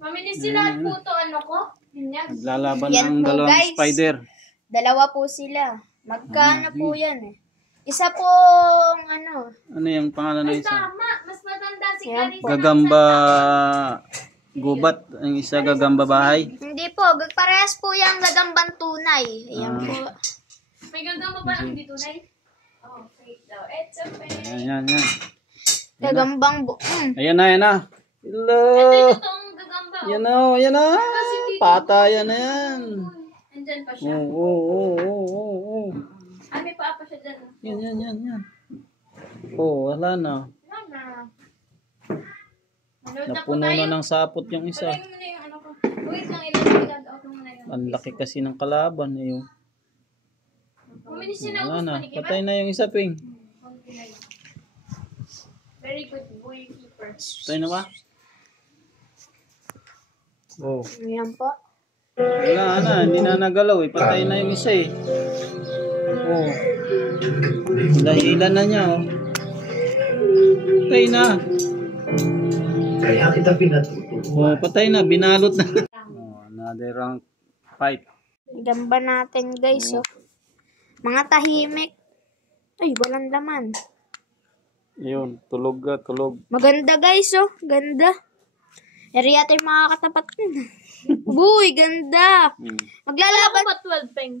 Maminisinaan po to ano ko? Naglalaban Yan ng po, dalawang guys. spider. Dalawa po sila. Magkano po yan eh. Isa po, ano. Ano yung pangalan na isa? Tama, mas matanda si Yan Carissa. po. Gagamba gubat. Ang isa gagamba bahay. Hindi po, parehas po yung gagambang tunay. Ayan po. May gandang ba lang dito, Nay? Oh, wait daw. It's okay. Ayan, yan. Gagambang Ayan na, ayan na. Hello. Ito yung totoong gagamba. Yan na, yan na. Patayan na yan. Andyan pa siya. Oo. Ay, may paa pa siya dyan. Yan. Oh, wala na. Wala na. Manood na po Napuno tayo. na ng sapot yung isa. Patay mo na yung ano ko. Wait lang, ilag-out mo na yun. Ang laki kasi ng kalaban. Yung. Maminisin na Wala utos na. pa ni Kiba. Patay na yung isa, Ping. Very good boy keeper. Patay na ba? Oh. Ayan po. Wala na. Hindi na nagalaw eh. Patay na yung isa eh. Oh. Dahilan na niya oh. Patay na. Kaya kita pinatutuwa. Oh, patay na. Binalot na. Oh, another rank fight. Gamba natin guys oh. Mga tahimik. Ay, walang laman. Yun. Tulog. Maganda guys oh. Ganda. Area tayo makakatapat nun. Buy, ganda. Maglalaban. Pa 12 peng.